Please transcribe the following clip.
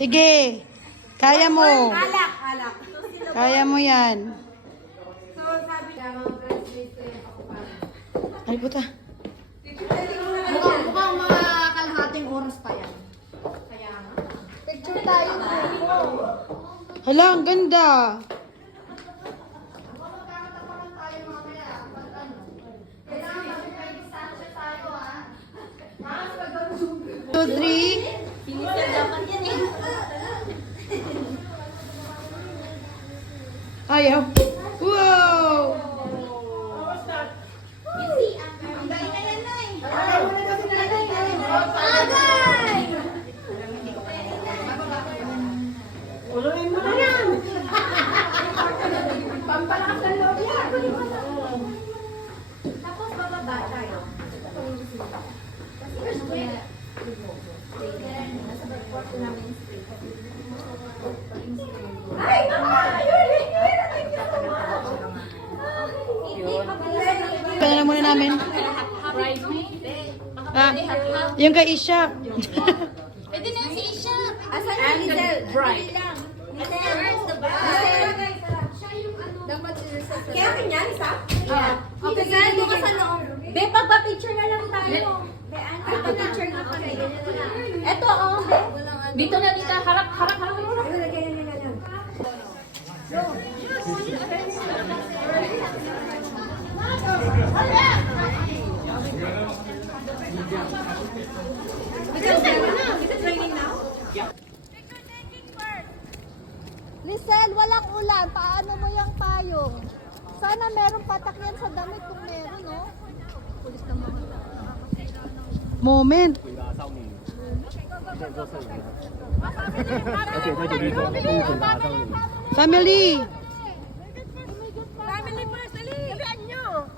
Sige. Kaya mo. Alak, alak. Kaya mo yan. So, sabi niya, mga classmates ko yung kakupan. Ay, puta. Mukhang mga kalahating oras pa yan. Kaya nga. Picture tayo po. Hala, ang ganda. Two, three. Ayaw. Wow! Uluin mo na yan. Pampalakas ng loob yan. Tapos bababa tayo. Ay, Pwede na muna namin. Ah, yung kay Isha. Pwede na si Isha. asan yung Lizelle? Bride. Where's the bride? Dapat kaya kanya, isa? Okay, Lizelle, doon ka sa loob. Be, pagpa-picture na lang tayo. Pagpa-picture na pala. Eto, oh. Dito na dito. Harap, harap, harap. Lizelle, walang ulan. Paano mo yung payong? Sana merong patak yan sa damit kung meron, no? Pulis na mga Moment. Family.